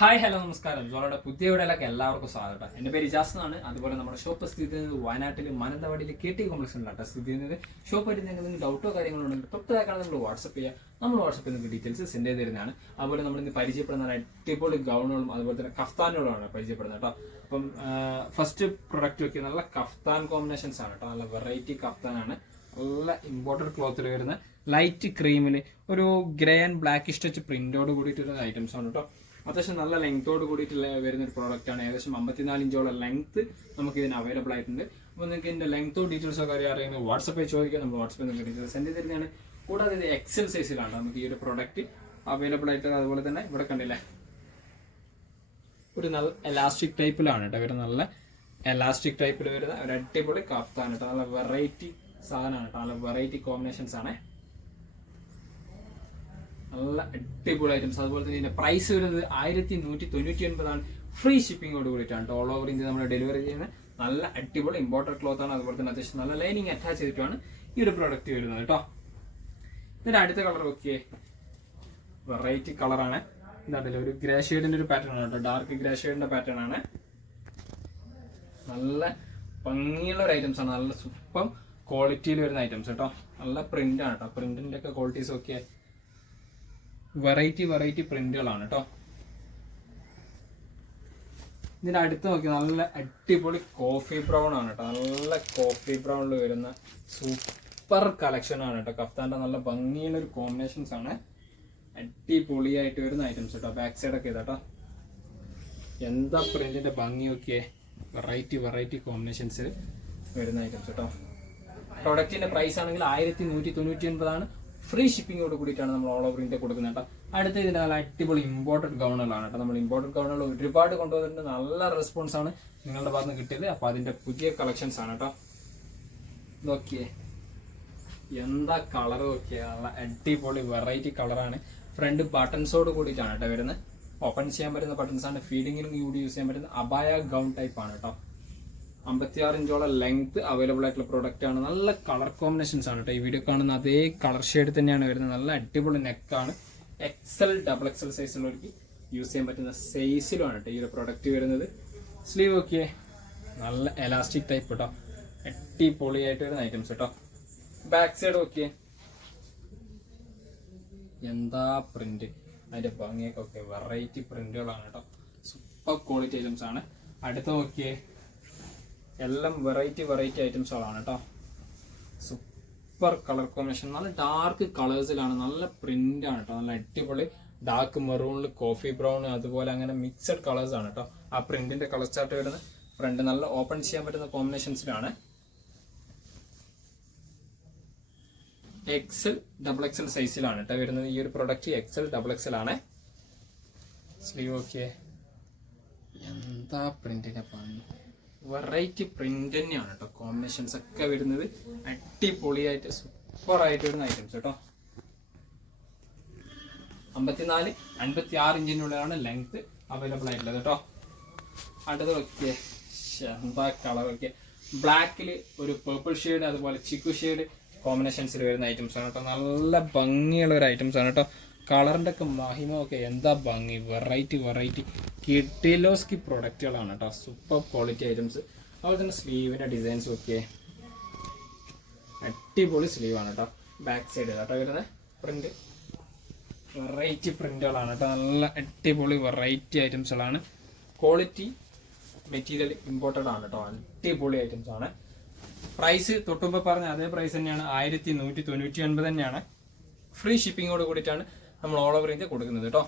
Hi hello നമസ്കാരം. ജോളയുടെ പുതിയ വീഡിയോയിലേക്ക് എല്ലാവർക്കും സ്വാഗതം. എൻ്റെ പേര് ഇജാസ് എന്നാണ്. അതുപോലെ നമ്മുടെ ഷോപ്പ് സ്ഥിതി ചെയ്യുന്നത് വയനാട്ടിൽ മാനന്തവാടിയിൽ KT കോംപ്ലക്സിലാണ് സ്ഥിതി ചെയ്യുന്നത്. ഷോപ്പ് ആയിട്ട് നിങ്ങൾക്ക് ഡൗട്ടോ കാര്യങ്ങളോ ഉണ്ടെങ്കിൽ തൊട്ടതാക്കാണ് നിങ്ങൾ വാട്സപ്പ് ചെയ്യുക. നമ്മൾ വാട്സപ്പിൽ നിങ്ങൾക്ക് ഡീറ്റെയിൽസ് സെൻഡ് ചെയ്ത് തരുന്നതാണ്. അതുപോലെ നമ്മൾ ഇന്ന് പരിചയപ്പെടുന്ന അടിപൊളി ഗൗണുകളും അതുപോലെ തന്നെ കഫ്താനുകളുമാണ് പരിചയപ്പെടുന്നത് കേട്ടോ. അപ്പം ഫസ്റ്റ് പ്രൊഡക്റ്റ് വെക്കുക നല്ല കഫ്താൻ കോമ്പിനേഷൻസ് ആണ് കേട്ടോ. നല്ല വെറൈറ്റി കഫ്താനാണ്. നല്ല ഇമ്പോർട്ടഡ് ക്ലോത്തിൽ വരുന്ന ലൈറ്റ് ക്രീമിൽ ഒരു ഗ്രേ ആൻഡ് ബ്ലാക്ക് ടച്ച് പ്രിന്റോട് കൂടിയിട്ടുള്ള ഐറ്റംസ് ആണ് കേട്ടോ. അത്യാവശ്യം നല്ല ലെങ്ത്തോട് കൂടിയിട്ടുള്ള വരുന്ന ഒരു പ്രോഡക്റ്റ് ആണ്. ഏകദേശം 54 ഇഞ്ചോളം ലെങ്ത് നമുക്ക് ഇതിന് അവൈലബിൾ ആയിട്ടുണ്ട്. അപ്പോൾ നിങ്ങൾക്ക് ഇതിന്റെ ലെങ്ത്തോ ഡീറ്റെയിൽസോ കാര്യം അറിയുന്നത് വാട്സപ്പിൽ ചോദിക്കുക. നമ്മൾ വാട്സപ്പിൽ നിങ്ങൾക്ക് ഡീറ്റെയിൽസ് സെൻഡ് തരുന്നതാണ്. കൂടാതെ ഇത് എക്സൽ സൈസിലാണ് നമുക്ക് ഈ ഒരു പ്രോഡക്റ്റ് അവൈലബിൾ ആയിട്ട്. അതുപോലെ തന്നെ ഇവിടെ കണ്ടില്ലേ ഒരു നല്ല എലാസ്റ്റിക് ടൈപ്പിലാണ് കേട്ടോ. ഇവർ നല്ല എലാസ്റ്റിക് ടൈപ്പിൽ വരുന്ന ഒരു അടിപൊളി കഫ്താണ് കേട്ടോ. നല്ല വെറൈറ്റി സാധനമാണ് കേട്ടോ. നല്ല വെറൈറ്റി കോമ്പിനേഷൻസ് ആണ്. നല്ല അടിപൊളി ഐറ്റംസ്. അതുപോലെ തന്നെ ഇതിന്റെ പ്രൈസ് വരുന്നത് 1199 ഫ്രീ ഷിപ്പിംഗോട് കൂടിയിട്ടാണ്. ഓൾ ഓവർ ഇന്ത്യ നമ്മൾ ഡെലിവറി ചെയ്യുന്ന നല്ല അടിപൊളി ഇമ്പോർട്ടഡ് ക്ലോത്ത് ആണ്. അതുപോലെ തന്നെ അത്യാവശ്യം നല്ല ലൈനിങ് അറ്റാച്ച് ചെയ്തിട്ടാണ് ഈ ഒരു പ്രോഡക്റ്റ് വരുന്നത് കേട്ടോ. ഇതിന്റെ അടുത്ത കളർ നോക്കിയേ, വെറൈറ്റി കളറാണ്. എന്താണ്ടല്ലോ ഒരു ഗ്രേ ഷെയ്ഡിന്റെ ഒരു പാറ്റേൺ ആണ് കേട്ടോ. ഡാർക്ക് ഗ്രേ ഷെയ്ഡിന്റെ പാറ്റേൺ ആണ്. നല്ല ഭംഗിയുള്ള ഒരു ഐറ്റംസ് ആണ്. നല്ല സൂപ്പർ ക്വാളിറ്റിയിൽ വരുന്ന ഐറ്റംസ് കേട്ടോ. നല്ല പ്രിന്റ് ആണ് കേട്ടോ. പ്രിന്റിന്റെ ഒക്കെ ക്വാളിറ്റീസ് ഒക്കെ വെറൈറ്റി പ്രിന്റുകളാണ് കേട്ടോ. ഇതിന്റെ അടുത്ത് നോക്കി നല്ല അടിപൊളി കോഫി ബ്രൗൺ ആണ് കേട്ടോ. നല്ല കോഫി ബ്രൗണിൽ വരുന്ന സൂപ്പർ കളക്ഷൻ ആണ് കേട്ടോ. കഫ്താന്റെ നല്ല ഭംഗിയുള്ള ഒരു കോമ്പിനേഷൻസ് ആണ്. അടിപൊളിയായിട്ട് വരുന്ന ഐറ്റംസ് കേട്ടോ. ബാക്ക് സൈഡ് ഒക്കെ ഇതാട്ടോ. എന്താ പ്രിന്റിന്റെ ഭംഗിയൊക്കെ വെറൈറ്റി കോമ്പിനേഷൻസ് വരുന്ന ഐറ്റംസ് കേട്ടോ. പ്രൊഡക്റ്റിന്റെ പ്രൈസ് ആണെങ്കിൽ 1199 ഫ്രീ ഷിപ്പിംഗോട് കൂടിയിട്ടാണ് നമ്മൾ ഓൾ ഓവർ ഇന്ത്യ കൊടുക്കുന്നത് കേട്ടോ. അടുത്ത ഇതിന്റെ നല്ല അടിപൊളി ഇമ്പോർട്ടഡ് ഗൗണുകളാണ് കേട്ടോ. നമ്മൾ ഇമ്പോർട്ടഡ് ഗൗണുകൾ ഒരുപാട് കൊണ്ടുവന്നിട്ട് നല്ല റെസ്പോൺസ് ആണ് നിങ്ങളുടെ ഭാഗത്ത് നിന്ന് കിട്ടിയത്. അപ്പൊ അതിന്റെ പുതിയ കളക്ഷൻസ് ആണ് കേട്ടോ. നോക്കിയേ എന്താ കളർ നോക്കിയേ, നല്ല അടിപൊളി വെറൈറ്റി കളറാണ്. ഫ്രണ്ട് ബട്ടൺസോട് കൂടിയിട്ടാണ് കേട്ടോ വരുന്നത്. ഓപ്പൺ ചെയ്യാൻ പറ്റുന്ന ബട്ടൺസ് ആണ്. ഫീഡിങ്ങിനും കൂടി യൂസ് ചെയ്യാൻ പറ്റുന്ന അബായ ഗൗൺ ടൈപ്പ് ആണ് കേട്ടോ. 56 ഇഞ്ചോളം ലെങ്ത് അവൈലബിൾ ആയിട്ടുള്ള പ്രോഡക്റ്റ് ആണ്. നല്ല കളർ കോമ്പിനേഷൻസ് ആണ് കേട്ടോ. ഈ വീഡിയോ കാണുന്ന അതേ കളർ ഷെയ്ഡ് തന്നെയാണ് വരുന്നത്. നല്ല അടിപൊളി നെക്കാണ്. XL XXL സൈസിലുള്ളവർക്ക് യൂസ് ചെയ്യാൻ പറ്റുന്ന സൈസിലുമാണ് കേട്ടോ ഈ ഒരു പ്രോഡക്റ്റ് വരുന്നത്. സ്ലീവ് നോക്കിയേ, നല്ല എലാസ്റ്റിക് ടൈപ്പ് കേട്ടോ. അടിപൊളിയായിട്ട് വരുന്ന ഐറ്റംസ് കേട്ടോ. ബാക്ക് സൈഡ് നോക്കിയേ, എന്താ പ്രിന്റ്, അതിന്റെ ഭംഗിയൊക്കെ വെറൈറ്റി പ്രിന്റുകളാണ് കേട്ടോ. സൂപ്പർ ക്വാളിറ്റി ഐറ്റംസ് ആണ്. അടുത്ത നോക്കിയേ, എല്ലാം വെറൈറ്റി ഐറ്റംസുകളാണ് കേട്ടോ. സൂപ്പർ കളർ കോമ്പിനേഷൻ, നല്ല ഡാർക്ക് കളേഴ്സിലാണ്. നല്ല പ്രിന്റ് ആണ് കേട്ടോ. നല്ല അടിപൊളി ഡാർക്ക് മെറൂണിൽ കോഫി ബ്രൗൺ അതുപോലെ അങ്ങനെ മിക്സഡ് കളേഴ്സ് ആണ് കേട്ടോ. ആ പ്രിന്റിന്റെ കളർ ചാർട്ട് വരുന്നത് ഫ്രണ്ട് നല്ല ഓപ്പൺ ചെയ്യാൻ പറ്റുന്ന കോമ്പിനേഷൻസിലാണ്. XL XXL സൈസിലാണ് കേട്ടോ വരുന്നത് ഈ ഒരു പ്രൊഡക്റ്റ്. XL XXL ആണ്. സ്ലീവ് ഓക്കെ, എന്താ പ്രിന്റിന്റെ ഭംഗി, വെറൈറ്റി പ്രിന്റ് തന്നെയാണ് കേട്ടോ. കോമ്പിനേഷൻസ് ഒക്കെ വരുന്നത് അടിപൊളിയായിട്ട് സൂപ്പർ ആയിട്ട് വരുന്ന ഐറ്റംസ് കേട്ടോ. 54-56 ഇഞ്ചിനുള്ളിലാണ് ലെങ്ത് അവൈലബിൾ ആയിട്ടുള്ളത് കേട്ടോ. അടുത്ത നോക്കിയേ, എന്താ കളർ നോക്കിയേ, ബ്ലാക്കിൽ ഒരു പേർപ്പിൾ ഷെയ്ഡ് അതുപോലെ ചിക്കു ഷെയ്ഡ് കോമ്പിനേഷൻസിൽ വരുന്ന ഐറ്റംസ് ആണ് കേട്ടോ. നല്ല ഭംഗിയുള്ള ഒരു ഐറ്റംസ് ആണ് കേട്ടോ. കളറിന്റെ ഒക്കെ മഹിമ ഒക്കെ എന്താ ഭംഗി, വെറൈറ്റി കിട്ടിലോസ്കി പ്രൊഡക്റ്റുകളാണ് കേട്ടോ. Super quality items. അതുപോലെ തന്നെ സ്ലീവിന്റെ ഡിസൈൻസ് ഒക്കെ അടിപൊളി സ്ലീവാണ് കേട്ടോ. ബാക്ക് സൈഡ് കേട്ടോ വരുന്നത് പ്രിന്റ് വെറൈറ്റി പ്രിന്റുകളാണ് കേട്ടോ. നല്ല അടിപൊളി വെറൈറ്റി ഐറ്റംസുകളാണ്. ക്വാളിറ്റി മെറ്റീരിയൽ ഇമ്പോർട്ടഡ് ആണ് കേട്ടോ. അടിപൊളി ഐറ്റംസ് ആണ്. പ്രൈസ് തൊട്ടുമ്പോ പറഞ്ഞ അതേ പ്രൈസ് തന്നെയാണ്, 1199 തന്നെയാണ്. ഫ്രീ ഷിപ്പിങ്ങോട് കൂടിയിട്ടാണ് നമ്മൾ ഓൾ ഓവർ ഇന്ത്യ കൊടുക്കുന്നത് കേട്ടോ.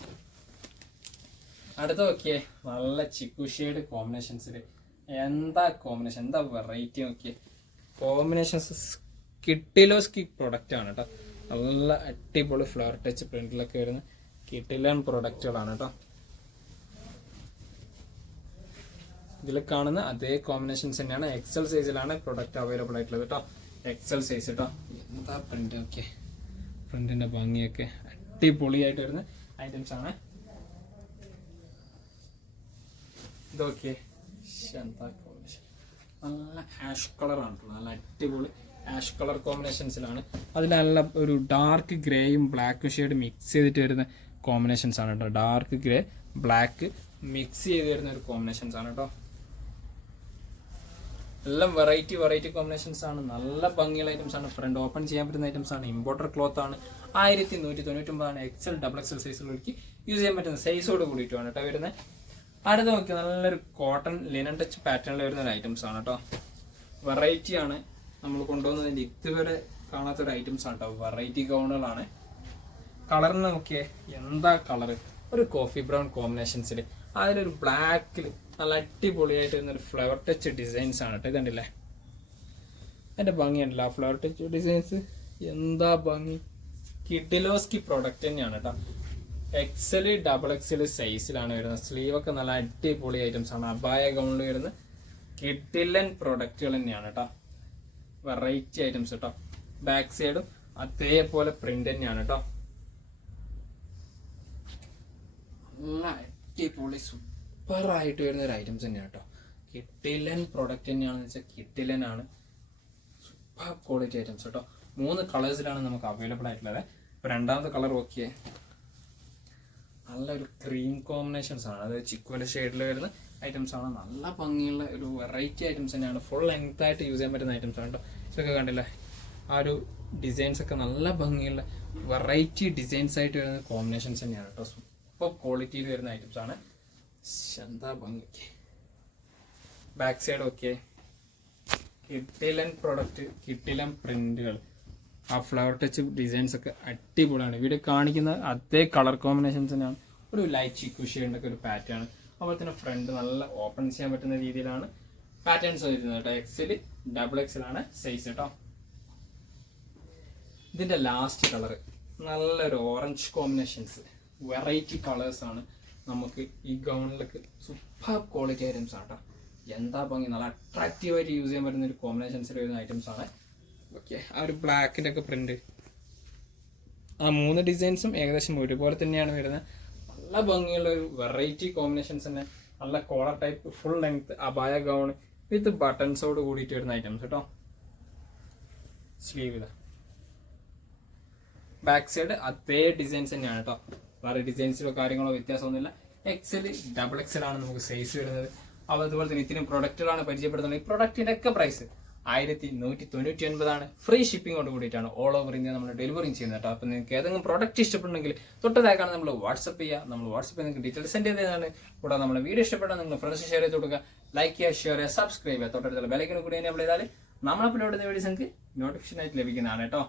അടുത്ത നോക്കിയേ, നല്ല ചിക്കു ഷെയ്ഡ് കോമ്പിനേഷൻസിൽ എന്താ കോമ്പിനേഷൻ, എന്താ വെറൈറ്റി നോക്കിയേ. കോമ്പിനേഷൻസ് കിട്ടിലോസ്കി പ്രൊഡക്റ്റ് ആണ് കേട്ടോ. നല്ല അടിപൊളി ഫ്ലവർ ടച്ച് പ്രിന്റിലൊക്കെ വരുന്ന കിട്ടിലൻ പ്രൊഡക്റ്റുകളാണ് കേട്ടോ. ഇതിൽ കാണുന്ന അതേ കോമ്പിനേഷൻസ് തന്നെയാണ്. XL സൈസിലാണ് പ്രൊഡക്റ്റ് അവൈലബിൾ ആയിട്ടുള്ളത് കേട്ടോ. XL സൈസ് കേട്ടോ. എന്താ പ്രിന്റ് ഒക്കെ, പ്രിന്റിന്റെ ഭംഗിയൊക്കെ അടിപൊളിയായിട്ട് വരുന്ന ഐറ്റംസ് ആണ്. ഇതൊക്കെ എന്താ കോമ്പിനേഷൻ, നല്ല ആഷ് കളറാണ്. നല്ല അടിപൊളി ആഷ് കളർ കോമ്പിനേഷൻസിലാണ്. അതിൽ നല്ല ഒരു ഡാർക്ക് ഗ്രേയും ബ്ലാക്കും ഷെയ്ഡ് മിക്സ് ചെയ്തിട്ട് വരുന്ന കോമ്പിനേഷൻസ് ആണ് കേട്ടോ. ഡാർക്ക് ഗ്രേ ബ്ലാക്ക് മിക്സ് ചെയ്ത് വരുന്ന ഒരു കോമ്പിനേഷൻസ് ആണ് കേട്ടോ. എല്ലാം വെറൈറ്റി കോമ്പിനേഷൻസ് ആണ്. നല്ല ഭംഗിയുള്ള ഐറ്റംസ് ആണ്. ഫ്രണ്ട് ഓപ്പൺ ചെയ്യാൻ പറ്റുന്ന ഐറ്റംസ് ആണ്. ഇമ്പോർട്ടർ ക്ലോത്ത് ആണ്. 1199 എക്സൽ ഡബിൾ എക്സൽ സൈസുകളിലേക്ക് യൂസ് ചെയ്യാൻ പറ്റുന്ന സൈസോട് കൂടിയിട്ടാണ് കേട്ടോ വരുന്നത്. അടുത്ത് നോക്കിയാൽ നല്ലൊരു കോട്ടൺ ലിനൻ ടച്ച് പാറ്റേണിൽ വരുന്ന ഒരു ഐറ്റംസ് ആണ് കേട്ടോ. വെറൈറ്റി ആണ്. നമ്മൾ കൊണ്ടുവന്നതിൻ്റെ ഇതുവരെ കാണാത്തൊരു ഐറ്റംസ് ആണ് കേട്ടോ. വെറൈറ്റി ഗൗണുകളാണ്. കളറിന് നോക്കിയേ, എന്താ കളറ്, ഒരു കോഫി ബ്രൗൺ കോമ്പിനേഷൻസിൽ അതിലൊരു ബ്ലാക്കിൽ നല്ല അടിപൊളിയായിട്ട് വരുന്നൊരു ഫ്ലവർ ടച്ച് ഡിസൈൻസ് ആണ് കേട്ടോ. ഇതുണ്ടല്ലേ, അതിൻ്റെ ഭംഗിയുണ്ടല്ലോ ആ ഫ്ലവർ ടച്ച് ഡിസൈൻസ്, എന്താ ഭംഗി. കിഡിലോസ്കി പ്രൊഡക്റ്റ് തന്നെയാണ് കേട്ടോ. എക്സൽ ഡബിൾ എക്സൽ സൈസിലാണ് വരുന്നത്. സ്ലീവൊക്കെ നല്ല അടിപൊളി ഐറ്റംസ് ആണ്. അബായ ഗൗണിൽ വരുന്ന കിഡിലൻ പ്രൊഡക്റ്റുകൾ തന്നെയാണ് കേട്ടോ. വെറൈറ്റി ഐറ്റംസ് കേട്ടോ. ബാക്ക് സൈഡും അതേപോലെ പ്രിന്റ് തന്നെയാണ് കേട്ടോ. നല്ല അടിപൊളി സൂപ്പറായിട്ട് വരുന്ന ഒരു ഐറ്റംസ് തന്നെയാണ് കേട്ടോ. കിഡിലൻ പ്രൊഡക്റ്റ് തന്നെയാണെന്ന് വെച്ചാൽ കിഡിലൻ ആണ്. സൂപ്പർ ക്വാളിറ്റി ഐറ്റംസ് കേട്ടോ. 3 കളേഴ്സിലാണ് നമുക്ക് അവൈലബിൾ ആയിട്ടുള്ളത്. ഇപ്പോൾ രണ്ടാമത്തെ കളർ നോക്കിയേ, നല്ലൊരു ക്രീം കോമ്പിനേഷൻസ് ആണ്. അത് ചിക്കുവിൻ്റെ ഷെയ്ഡിൽ വരുന്ന ഐറ്റംസ് ആണ്. നല്ല ഭംഗിയുള്ള ഒരു വെറൈറ്റി ഐറ്റംസ് തന്നെയാണ്. ഫുൾ ലെങ്ത് ആയിട്ട് യൂസ് ചെയ്യാൻ പറ്റുന്ന ഐറ്റംസ് ആണ് കേട്ടോ. ഇതൊക്കെ കണ്ടില്ലേ, ആ ഒരു ഡിസൈൻസ് ഒക്കെ നല്ല ഭംഗിയുള്ള വെറൈറ്റി ഡിസൈൻസ് ആയിട്ട് വരുന്ന കോമ്പിനേഷൻസ് തന്നെയാണ് കേട്ടോ. സൂപ്പർ ക്വാളിറ്റിയിൽ വരുന്ന ഐറ്റംസ് ആണ്. എന്താ ഭംഗി. ബാക്ക് സൈഡ് ഓക്കെ, കിഡിലൻ പ്രൊഡക്റ്റ്, കിഡിലൻ പ്രിന്റുകൾ, ആ ഫ്ലവർ ടച്ച് ഡിസൈൻസ് ഒക്കെ അടിപൊളിയാണ്. ഇവിടെ കാണിക്കുന്ന അതേ കളർ കോമ്പിനേഷൻസ് തന്നെയാണ്. ഒരു ലൈറ്റ് ചിക്കു ഷെയ്ഡിൻ്റെ ഒരു പാറ്റേൺ. അതുപോലെ തന്നെ ഫ്രണ്ട് നല്ല ഓപ്പൺ ചെയ്യാൻ പറ്റുന്ന രീതിയിലാണ് പാറ്റേൺസ് വരുന്നത് കേട്ടോ. എക്സൽ ഡബിൾ എക്സൽ ആണ് സൈസ് കേട്ടോ. ഇതിന്റെ ലാസ്റ്റ് കളർ നല്ലൊരു ഓറഞ്ച് കോമ്പിനേഷൻസ്, വെറൈറ്റി കളേഴ്സ് ആണ്. നമുക്ക് ഈ ഗൗണിലേക്ക് സൂപ്പർ ക്വാളിറ്റി ഐറ്റംസ് ആണ് കേട്ടോ. എന്താ ഭംഗി, നല്ല അട്രാക്റ്റീവായിട്ട് യൂസ് ചെയ്യാൻ പറ്റുന്ന ഒരു കോമ്പിനേഷൻസിൽ വരുന്ന ഐറ്റംസ് ആണ്. ഓക്കെ, ആ ഒരു ബ്ലാക്കിൻ്റെ ഒക്കെ പ്രിന്റ്, ആ 3 ഡിസൈൻസും ഏകദേശം ഒരുപോലെ തന്നെയാണ് വരുന്നത്. നല്ല ഭംഗിയുള്ള ഒരു വെറൈറ്റി കോമ്പിനേഷൻസ് തന്നെ. നല്ല കോളർ ടൈപ്പ് ഫുൾ ലെങ്ത് അബായ ഗൗൺ വിത്ത് ബട്ടൺസോട് കൂടിയിട്ട് വരുന്ന ഐറ്റംസ് കേട്ടോ. സ്ലീവ് ഇതാ, ബാക്ക് സൈഡ് അതേ ഡിസൈൻസ് തന്നെയാണ് കേട്ടോ. വേറെ ഡിസൈൻസിലോ കാര്യങ്ങളോ വ്യത്യാസമൊന്നുമില്ല. എക്സൽ ഡബിൾ എക്സൽ ആണ് നമുക്ക് സൈസ് വരുന്നത്. അതുപോലെ തന്നെ ഇത്തിരി പ്രൊഡക്റ്റുകളാണ് പരിചയപ്പെടുത്തുന്നത്. ഈ പ്രൊഡക്റ്റിന്റെ ഒക്കെ പ്രൈസ് 1199 ഫ്രീ ഷിപ്പിങ്ങോട് കൂടിയിട്ടാണ് ഓൾ ഓവർ ഇന്ത്യ നമ്മൾ ഡെലിവറി ചെയ്യുന്നത് കേട്ടോ. അപ്പോൾ നിങ്ങൾക്ക് ഏതെങ്കിലും പ്രോഡക്റ്റ് ഇഷ്ടപ്പെട്ടുണ്ടെങ്കിൽ തൊട്ടതായിക്കാണ് നമ്മൾ വാട്സപ്പ് ചെയ്യുക. നമ്മൾ വാട്സപ്പിൽ നിങ്ങൾക്ക് ഡീറ്റെയിൽസ് സെൻഡ് ചെയ്തതാണ്. കൂടാതെ നമ്മുടെ വീഡിയോ ഇഷ്ടപ്പെട്ടാൽ നിങ്ങൾ ഫ്രണ്ട്സ് ഷെയർ ചെയ്ത് കൊടുക്കുക, ലൈക്ക് ചെയ്യുക, ഷെയർ ചെയ്യുക, സബ്സ്ക്രൈബ് ചെയ്യുക. തൊട്ടടുത്തുള്ള ബെലൈക്കൺ കൂടി എനേബിൾ ചെയ്താൽ നമ്മൾ അപ്ലോഡ് ചെയ്യുന്ന വീഡിയോസ് നിങ്ങൾക്ക് നോട്ടിഫിക്കേഷൻ ആയിട്ട് ലഭിക്കുന്നതാണ് കേട്ടോ.